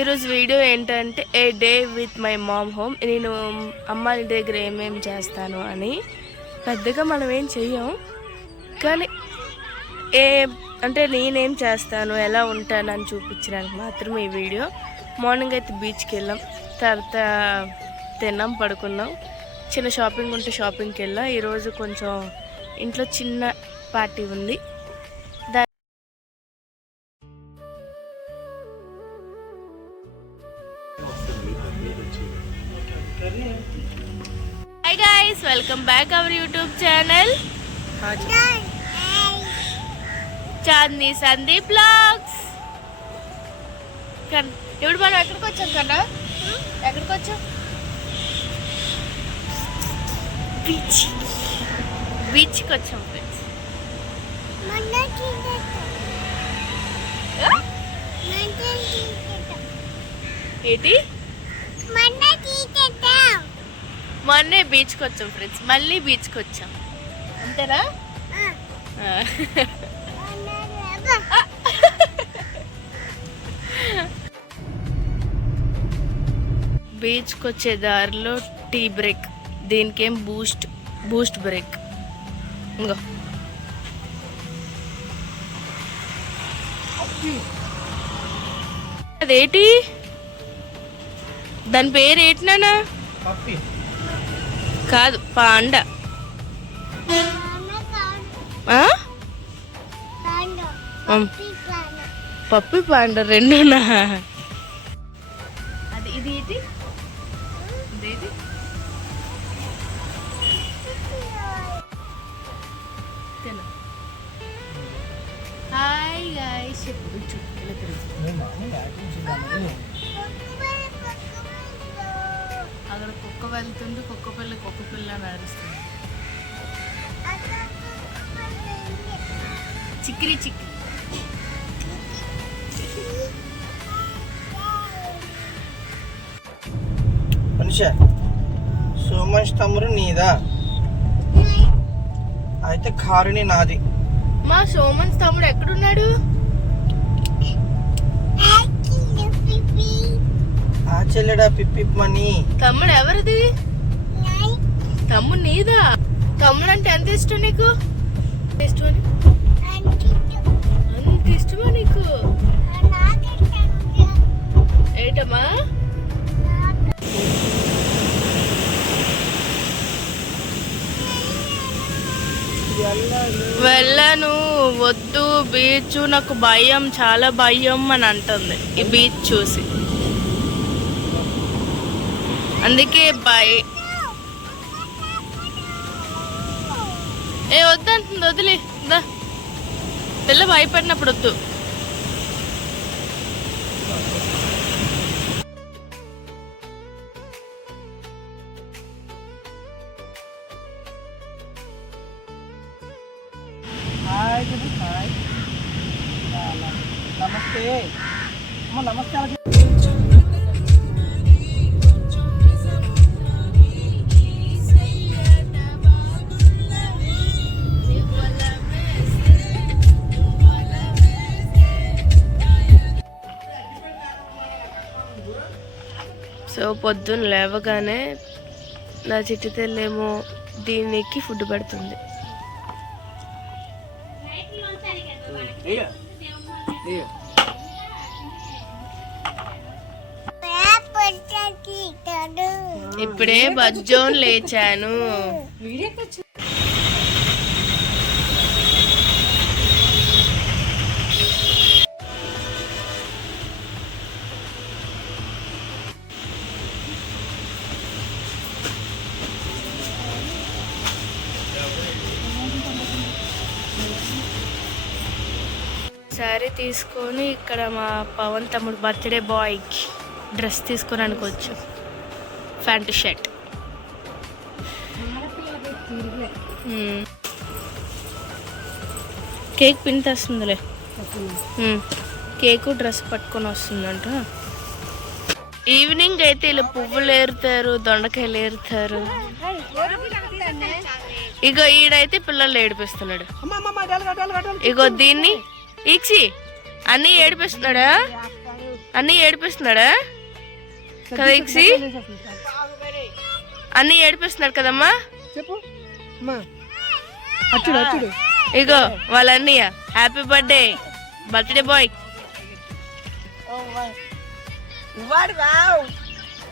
ఈరోజు వీడియో ఏంటంటే a day with my mom home. నేను అమ్మ ఇంటి దగ్గర ఏమేమి చేస్తాను అని. పెద్దగా మనం ఏం చెయ్యం, కానీ అంటే నేనేం చేస్తాను, ఎలా ఉంటాను అని చూపించడానికి మాత్రం ఈ వీడియో. మార్నింగ్ అయితే బీచ్కి వెళ్ళాం, తర్వాత తిన్నాం, పడుకున్నాం. చిన్న షాపింగ్ ఉంటే షాపింగ్కి వెళ్ళాం. ఈరోజు కొంచెం ఇంట్లో చిన్న పార్టీ ఉంది. Hi guys, welcome back our YouTube channel. Chandni Sandeep Vlogs. ఇప్పుడు మనం ఎక్కడికి వచ్చాం కన్నా? ఎక్కడికి వచ్చాం? బీచ్కి వచ్చాం ఫ్రెండ్స్. ఏంటి? మొన్నే బీచ్కి వచ్చాం ఫ్రెండ్స్, మళ్ళీ బీచ్కి వచ్చాం, అంతేనా? బీచ్కి వచ్చే దారిలో టీ బ్రేక్, దీనికేం బూస్ట్ బ్రేక్. ఇంకో అదేంటి, దాని పేరు ఏంటినా? కాదు, పాండా. పప్పి పాండా రెండునా? అది ఇది ఏంటి? ఇదేంటి? హాయ్ గాయ్స్, అక్కడ కుక్క వెళ్తుంది, కుక్క పిల్ల నడుస్తుంది. చిక్కిరి మనిషా, సోమేష్ తమ్ముడు నీదా? అయితే కారుని నాది. మా సోమన్ తమ్ముడు ఎక్కడున్నాడు? ఆ చెల్లెడా పిప్పిమని. తమ్ముడు ఎవరిది? తమ్ముడు నీదా? తమ్ముడు అంటే ఎంత ఇష్టం నీకు? అంత ఇష్టమా నీకు? ఏంటమ్మా? వెళ్ళను, వద్దు బీచ్, నాకు భయం, చాలా భయం అని అంటుంది ఈ బీచ్ చూసి. అందుకే వద్దంటుంది, వదిలే. పిల్ల భయపడినప్పుడు వద్దు. నమస్తే నమస్తే. సో పొద్దున్న లేవగానే నా చిట్టి తెల్లేమో దీన్ని ఎక్కి ఫుడ్ పెడుతుంది. ఇప్పుడే బజ్జోన్ లేచాను. శారీ తీసుకొని ఇక్కడ మా పవన్ తమ్ముడు బర్త్డే బాయ్కి డ్రెస్ తీసుకొని అనుకోవచ్చు, ప్యాంటు షర్ట్. కేక్ పిన్ తెస్తుందిలే, కేకు డ్రెస్ పట్టుకొని వస్తుందంట. ఈవినింగ్ అయితే ఇలా పువ్వులు ఏరుతారు, దొండకాయలు ఏరుతారు. ఇగో ఈడైతే పిల్లలు ఏడిపిస్తున్నాడు. ఇగో దీన్ని ఈక్సి అన్నీ ఏడిపిస్తున్నాడా? అన్నీ ఏడిపిస్తున్నాడా కదా ఇక్సి? అన్నీ ఏడిపిస్తున్నాడు కదమ్మా. చెప్పు అచ్చుడు అచ్చుడు. ఇగో వాళ్ళ అన్నయ్య హ్యాపీ బర్త్డే బర్త్డే బాయ్.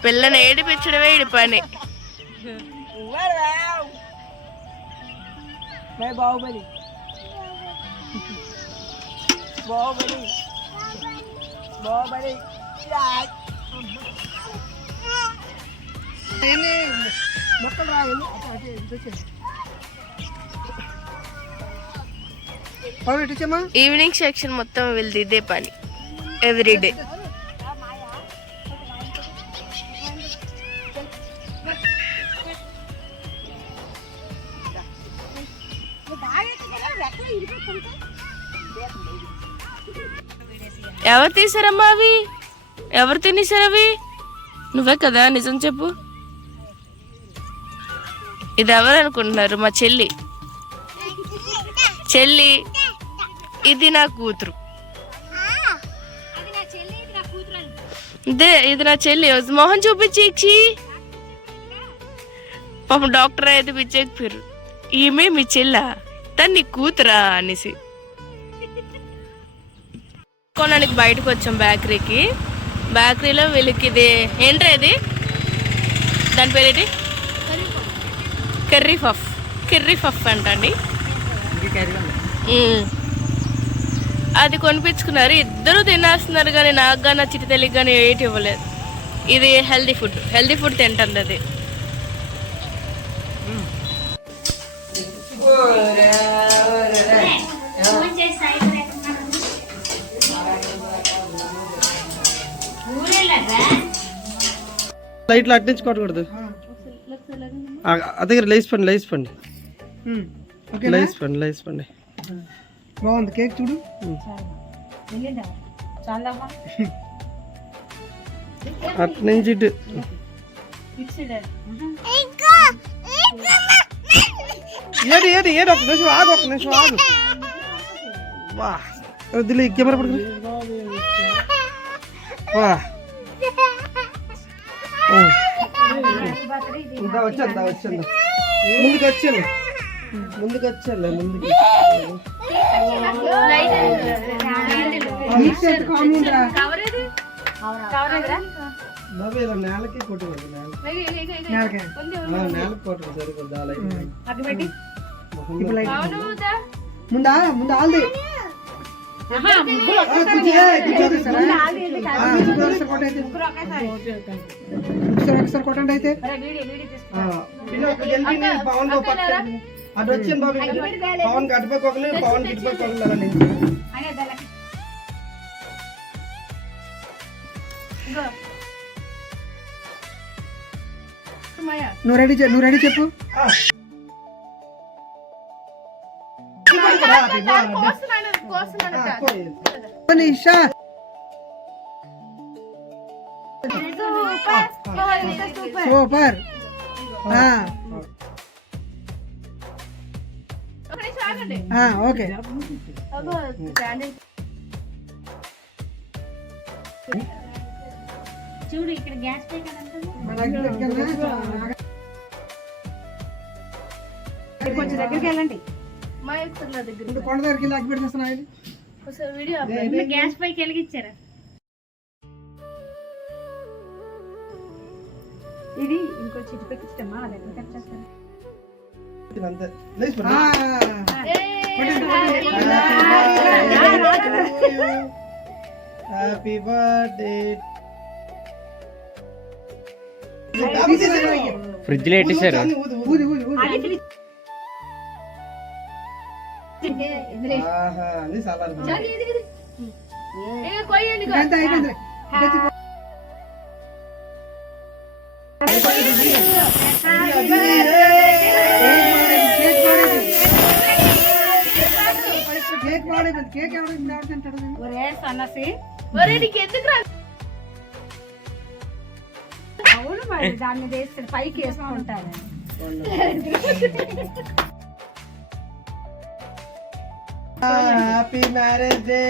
పిల్లని ఏడిపించడమే ఈడి పని. బాహుబలి బాహుబలి బాహుబలి. మొక్కలు రాయలు అవును టీచమ్మా. ఈవినింగ్ సెక్షన్ మొత్తం వీళ్ళది ఇదే పని ఎవ్రీడే. ఎవరు తీసారమ్మా అవి? ఎవరు తినేసారు అవి? నువ్వే కదా, నిజం చెప్పు. ఇది ఎవరు అనుకుంటున్నారు? మా చెల్లి. చెల్లి ఇది నా కూతురు. ఇదే ఇది నా చెల్లి. మొహం చూపించి ఇచ్చి పాపం డాక్టర్ అయితే పిచ్చెక్కిపోయారు. ఈమె మీ చెల్ల తను నీ కూతురా అనేసి. కొనడానికి బయటకు వచ్చాం బేకరీకి. బేకరీలో వీళ్ళకి ఇది ఏంట్రా ఇది? దాని పేరేంటి? Curry puff. కర్రీ పఫ్ అంటండి. అది కొనిపించుకున్నారు. ఇద్దరు తినేస్తున్నారు కానీ నాకు కానీ చిట్టి తల్లికి కానీ ఏటి ఇవ్వలేదు. ఇది హెల్దీ ఫుడ్. హెల్దీ ఫుడ్ తింటుంది అది. లైట్లు అట్టించి కొట్టకూడదు. అదే లేస్ పండి లేస్ పండి లేస్ పండి లేస్ పండి. బాగుంది కేక్ చూడు. అటు నుంచి ఇటు. ఏడు ఏడు ఏడు ఒక నిమిషం ఆగు, ఒక నిమిషం ఆగు. వా వద్దులే కెమెరా పడుతుంది. వా వచ్చేద్దా వచ్చేద్దా ముందుకు వచ్చేలే ముందుకు వచ్చేలే ముందుకు. ఇలా నేలకి కొట్టుకోండి. నేలకి కొట్టుకో సరిపోద్ది. ముందా ముందు ఆల్ది ఒకసారి కొట్టండి అయితే. పవన్ అటు వచ్చాను బాబు. పవన్ గడిపకి ఒకరు పవన్ గిడిపకి ఒకరు. నువ్వు రెడీ చెప్పు. నిషా సూపర్. ఓకే చూడు ఇక్కడ గ్యాస్ పై కొంచెం దగ్గరికి వెళ్ళండి. కొండ దగ్గరికి వెళ్ళి అగ్గి పెట్టేస్తున్నా. గ్యాస్ పైకి వెలిగించారా? ఇది ఇంకొంచెం ఇటు పెట్టిస్తామా? అది ఎక్కడ కట్ చేస్తాను. Happy birthday. ఫ్రిడ్జ్ లో పెట్టేశారు. కేక్ ఎవరు సన్నసి అవును మరి దాన్ని వేస్తే పైకి వేసుకుంటారు. Happy marriage day.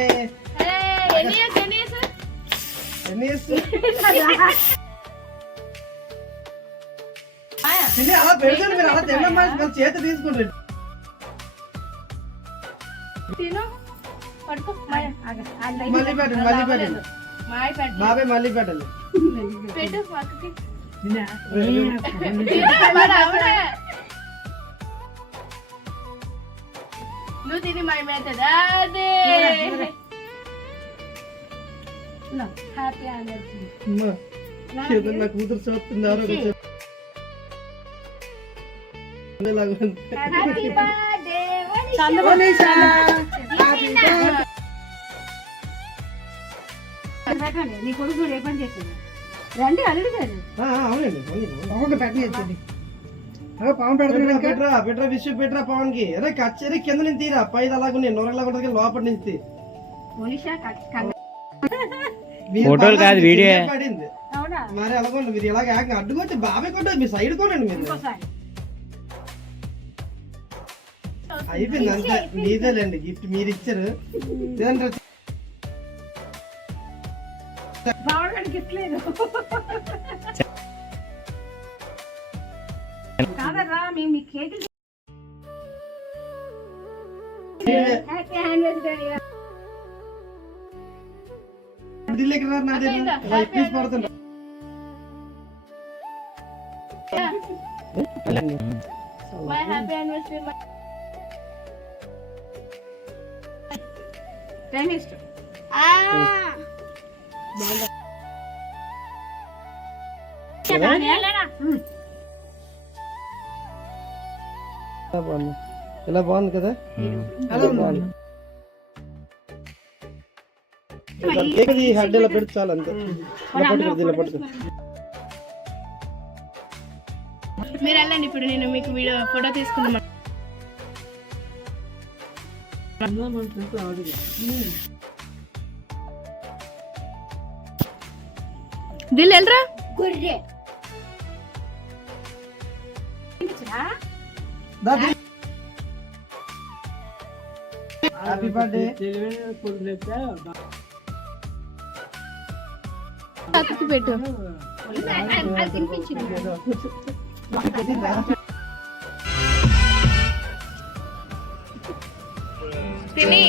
ఎన్ని చేస్తావు? తిని అలా పెడతాను మీరు అలా తినడం మన చేతి తీసుకుంటారు. తిను పడుకో మళ్ళీ పెట్టండి మళ్ళీ పెట్టండి మాయ పెట్టు బాబాయ్ మళ్ళీ పెట్టండి. పెట్టు పక్కకి నువ్వు తిని మాయ పెడతా అదే హ్యాపీ యానివర్సరీ. అమ్మా, ఏదో నా కూతురు చూస్తున్నారు హ్యాపీ బర్త్డే పెట్టండి. నీ కొడుకు ఏ పని చేస్తుంది? రండి అల్లుడు గారు. అవునండి ఒక్కొక్క పెట్టని వచ్చింది. పవన్ పెడతా పెట్రా విషయం పెట్టరా పవన్ కి. అరే కచ్చేరి కింద నుంచి తీరా పైది అలాగుంది నొరగలాగా ఉంటుంది లోపల నుంచి మోనిషా ఫోటోలు కాదు వీడియో పడింది. అవునా? మరి అలాగోండి మీరు ఇలాగ అడ్డుకొచ్చి బాబాయ్ కొట్టదు మీ సైడ్ కొనండి మీరు. ఇంకోసారి అయిపోయింది అంతే మీదేలేండి గిఫ్ట్ మీరు ఇచ్చారు. లేదంటే బావగాడికి గిఫ్ట్ లేదు కాదరా మేము మీ కేక్ హ్యాపీ యానివర్సరీ. ఢిల్లీకి రా నా దగ్గర పీస్ పడుతుంటా. మై హ్యాపీ యానివర్సరీ టైం ఇష్టం. ఇలా బాగుంది కదా. హెడ్ ఇలా పెడితే చాలు అంతే. ఇలా పట్టుకుంది ఇలా పట్టుకుంది. మీరు వెళ్ళండి ఇప్పుడు నేను మీకు వీడియో ఫోటో తీసుకుందాం. దిల్ వెళ్ళరా గుర్రే హ్యాపీ బర్త్డే. పక్కకి పెట్టు తిని